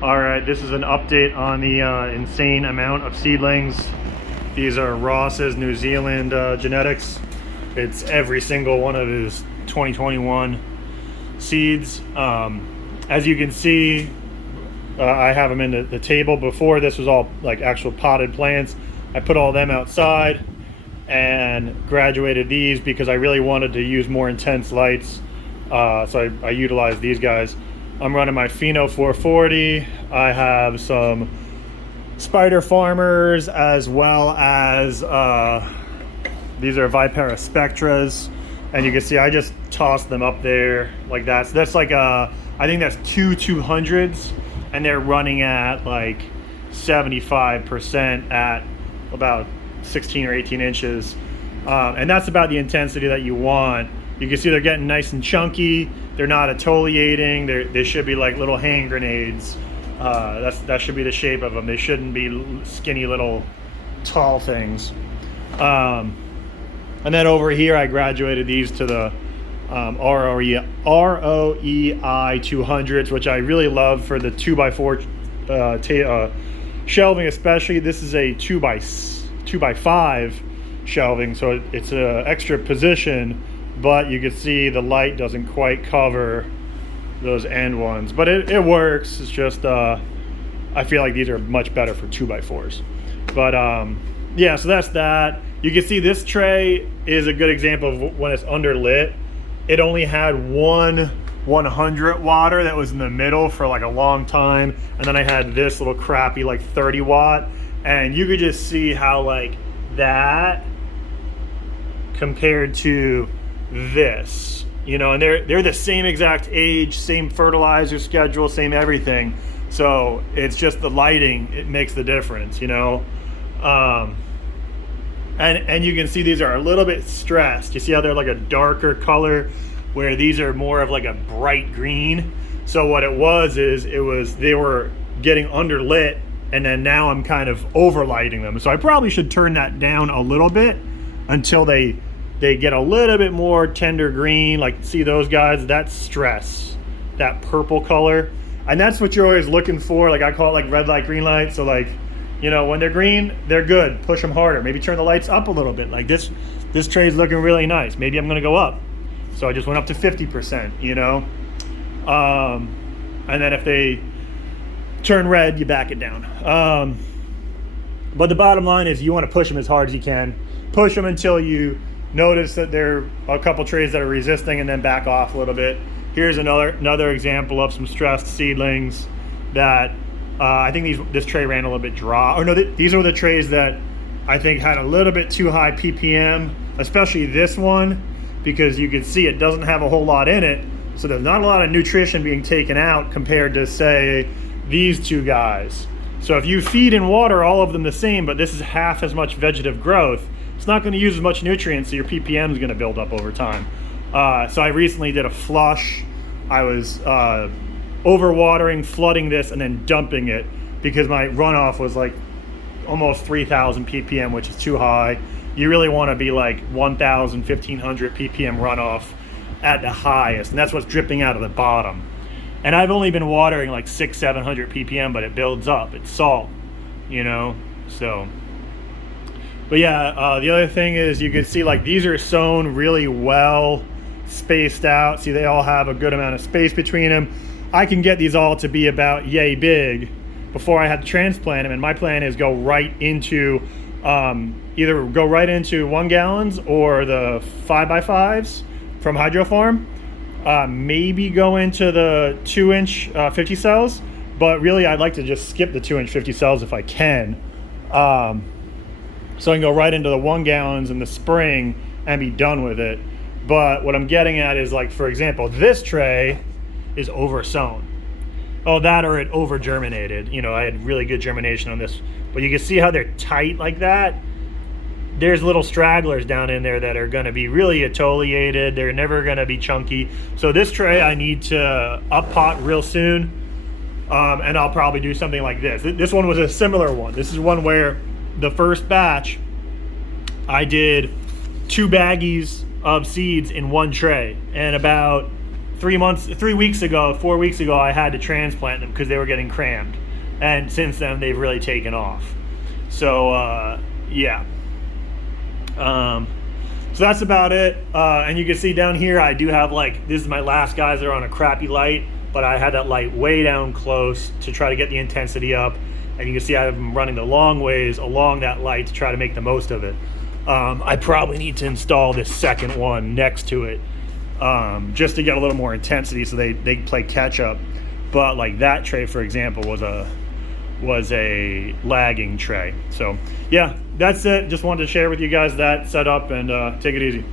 All right, this is an update on the insane amount of seedlings. These are Ross's New Zealand genetics. It's every single one of his 2021 seeds. As you can see, I have them in the table. Before, this was all like actual potted plants. I put all them outside and graduated these because I really wanted to use more intense lights. So I utilized these guys. I'm running my Pheno 440. I have some Spider Farmers, as well as these are Vipera Spectras, and you can see I just tossed them up there like that. So that's like I think that's two 200s, and they're running at like 75% at about 16 or 18 inches, and that's about the intensity that you want. You can see they're getting nice and chunky. They're not atoliating. They should be like little hand grenades. That should be the shape of them. They shouldn't be skinny little tall things. And then over here, I graduated these to the ROEI 200s, which I really love for the 2x4 shelving, especially. This is a 2x5 shelving, so it's an extra position. But you can see the light doesn't quite cover those end ones, but it works. It's just I feel like these are much better for 2x4s. But yeah, so that's that. You can see this tray is a good example of when it's underlit. It only had one 100 watt that was in the middle for like a long time, and then I had this little crappy like 30 watt, and you could just see how like that compared to this, you know, and they're the same exact age, same fertilizer schedule, same everything. So it's just the lighting, it makes the difference, you know. And you can see these are a little bit stressed. You see how they're like a darker color, where these are more of like a bright green. So what it was they were getting underlit, and then now I'm kind of overlighting them. So I probably should turn that down a little bit until they get a little bit more tender green. Like, see those guys, that's stress, that purple color. And that's what you're always looking for. Like, I call it like red light, green light. So like, you know, when they're green, they're good. Push them harder. Maybe turn the lights up a little bit. Like this tray is looking really nice. Maybe I'm gonna go up. So I just went up to 50%, you know? And then if they turn red, you back it down. But the bottom line is you wanna push them as hard as you can. Push them until you notice that there are a couple trays that are resisting, and then back off a little bit. Here's another example of some stressed seedlings that I think this tray ran a little bit dry. Or no, these are the trays that I think had a little bit too high ppm, especially this one, because you can see it doesn't have a whole lot in it. So there's not a lot of nutrition being taken out compared to, say, these two guys. So if you feed and water all of them the same, but this is half as much vegetative growth, it's not going to use as much nutrients, so your ppm is going to build up over time. So I recently did a flush. I was overwatering, flooding this, and then dumping it because my runoff was like almost 3,000 ppm, which is too high. You really want to be like 1,000, 1,500 ppm runoff at the highest, and that's what's dripping out of the bottom. And I've only been watering like 600-700 ppm, but it builds up. It's salt, you know, so. But yeah, the other thing is you can see like these are sown really well spaced out. See, they all have a good amount of space between them. I can get these all to be about yay big before I have to transplant them. And my plan is go right into either go right into 1 gallons or the 5x5s from Hydro Farm. Maybe go into the 2-inch 50 cells, but really I'd like to just skip the 2-inch 50 cells if I can. So I can go right into the 1 gallons in the spring and be done with it. But what I'm getting at is, like, for example, this tray is oversown. Oh, that or it over germinated. You know, I had really good germination on this. But you can see how they're tight like that. There's little stragglers down in there that are going to be really atoliated. They're never going to be chunky. So this tray I need to up pot real soon. And I'll probably do something like this. This one was a similar one. This is one where the first batch, I did 2 baggies of seeds in 1 tray, and about 4 weeks ago, I had to transplant them because they were getting crammed, and since then they've really taken off. So yeah. So that's about it. And you can see down here, I do have this is my last guys that are on a crappy light, but I had that light way down close to try to get the intensity up. And you can see I'm running the long ways along that light to try to make the most of it. I probably need to install this second one next to it, just to get a little more intensity so they play catch up. But like that tray, for example, was a lagging tray. So yeah, that's it. Just wanted to share with you guys that setup, and take it easy.